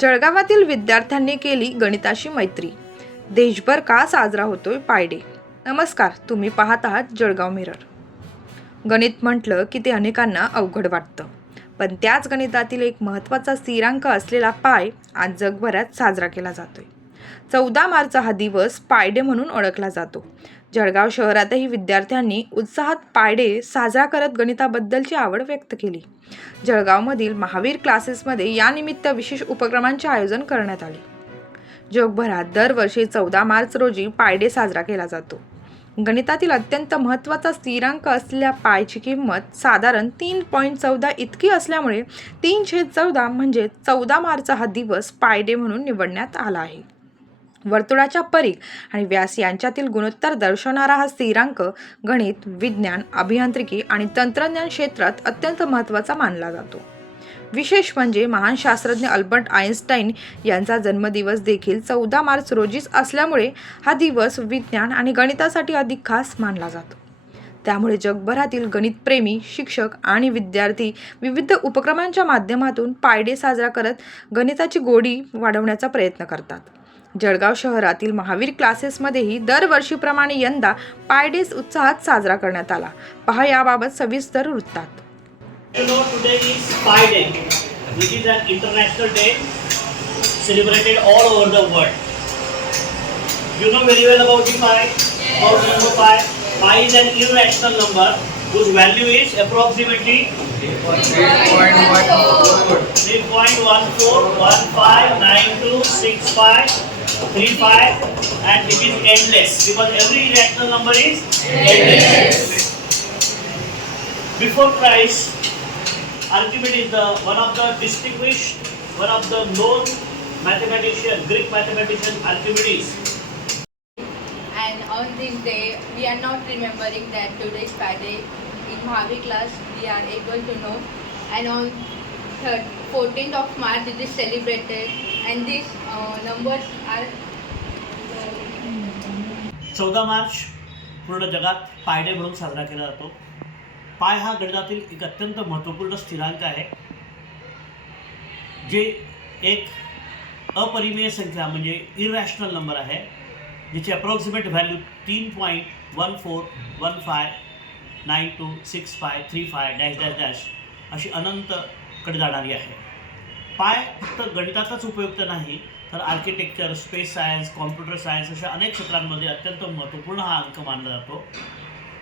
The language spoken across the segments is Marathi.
जळगावातील विद्यार्थ्यांनी केली गणिताशी मैत्री. देशभर का साजरा होतोय पाय डे? नमस्कार, तुम्ही पाहत आहात जळगाव मिरर. गणित म्हटलं की ते अनेकांना अवघड वाटतं, पण त्याच गणितातील एक महत्त्वाचा स्थिरांक असलेला पाय आज जगभरात साजरा केला जातोय. 14 मार्च हा दिवस पाय डे म्हणून ओळखला जातो. जळगाव शहरातही विद्यार्थ्यांनी उत्साहात पाय डे साजरा करत गणिताबद्दलची आवड व्यक्त केली. जळगावमधील महावीर क्लासेसमध्ये यानिमित्त विशेष उपक्रमांचे आयोजन करण्यात आले. जगभरात दरवर्षी 14 मार्च रोजी पाय डे साजरा केला जातो. गणितातील अत्यंत महत्त्वाचा स्थिरांक असलेल्या पायची किंमत साधारण 3.14 इतकी असल्यामुळे 3/14 म्हणजे 14 मार्च हा दिवस पाय डे म्हणून निवडण्यात आला आहे. वर्तुळाच्या परिघ आणि व्यास यांच्यातील गुणोत्तर दर्शवणारा हा स्थिरांक गणित, विज्ञान, अभियांत्रिकी आणि तंत्रज्ञान क्षेत्रात अत्यंत महत्त्वाचा मानला जातो. विशेष म्हणजे महान शास्त्रज्ञ अल्बर्ट आइन्स्टाईन यांचा जन्मदिवस देखील 14 मार्च रोजीच असल्यामुळे हा दिवस विज्ञान आणि गणितासाठी अधिक खास मानला जातो. त्यामुळे जगभरातील गणितप्रेमी, शिक्षक आणि विद्यार्थी विविध उपक्रमांच्या माध्यमातून पाय डे साजरा करत गणिताची गोडी वाढवण्याचा प्रयत्न करतात. जळगाव शहरातील महावीर क्लासेसमध्येही दरवर्षीप्रमाणे यंदा पाय डे उत्साहात साजरा करण्यात आला. पहा याबाबत सविस्तर वृत्तात. You know, today is Pi Day, which is an international day celebrated all over the world. You know very well about the pi, about the number pi. Pi is an irrational number whose value is approximately 3.1415926535, and it is endless because every irrational number is endless. Before Christ, Archimedes, one of the distinguished, one of the known mathematician, Greek mathematician Archimedes. And on this day, we are not remembering that today is Friday. In Mahavir class, we are able to know. And on 14th of March, it is celebrated. And these numbers are 14 March पूर्ण जगात पाय डे म्हणून साजरा केला जातो. पाय हा गणितातील एक अत्यंत महत्त्वपूर्ण स्थिरांक आहे, जे एक अपरिमेय संख्या म्हणजे इरॅशनल नंबर आहे, ज्याची अप्रॉक्सिमेट व्हॅल्यू 3.1415926535 अशी अनंतकडे जाणारी आहे. पाय फक्त गणितातच उपयुक्त नाही, तर architecture, space science, computer science अशा अनेक क्षेत्रांमध्ये अत्यंत महत्त्वपूर्ण हा अंक मानला जातो.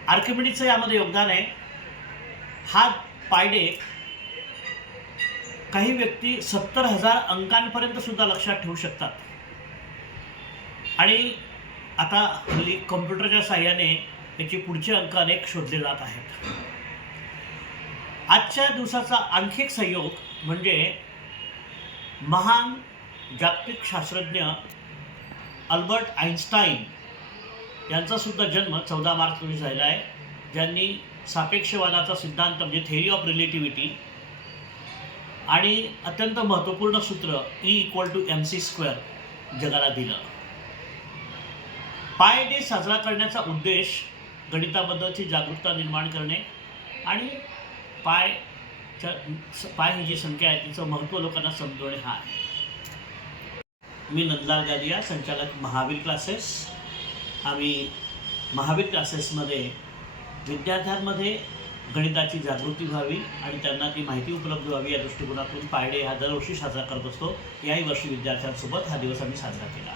आर्किमेडीजचं यामध्ये योगदान आहे. हा पाय डे काही व्यक्ती 70,000 अंकांपर्यंत सुद्धा लक्षात ठेवू शकतात. आणि आता हल्ली कॉम्प्युटरच्या साहाय्याने याचे पुढचे अंक अनेक शोधले जात आहेत. आजच्या दिवसाचा आणखी एक संयोग म्हणजे महान जागतिक शास्त्रज्ञ अल्बर्ट आइन्स्टाईन यांचा सुद्धा जन्म 14 मार्च रोजी झालेला आहे, ज्यांनी सापेक्षवादाचा सिद्धांत म्हणजे थेअरी ऑफ रिलेटिव्हिटी आणि अत्यंत महत्त्वपूर्ण सूत्र E=mc² जगाला दिलं. पाय डे साजरा करण्याचा उद्देश गणिताबद्दलची जागरूकता निर्माण करणे आणि पाय ही जी संख्या आहे तिचं महत्त्व लोकांना समजवणे हा आहे. मी नंदलाल गादिया, संचालक महावीर क्लासेस. आम्ही महावीर क्लासेसमध्ये विद्यार्थ्यांमध्ये गणिताची जागृती व्हावी आणि त्यांना ती माहिती उपलब्ध व्हावी या दृष्टिकोनातून पाय डे हा दरवर्षी साजरा करत असतो. याही वर्षी विद्यार्थ्यांसोबत हा दिवस आम्ही साजरा केला.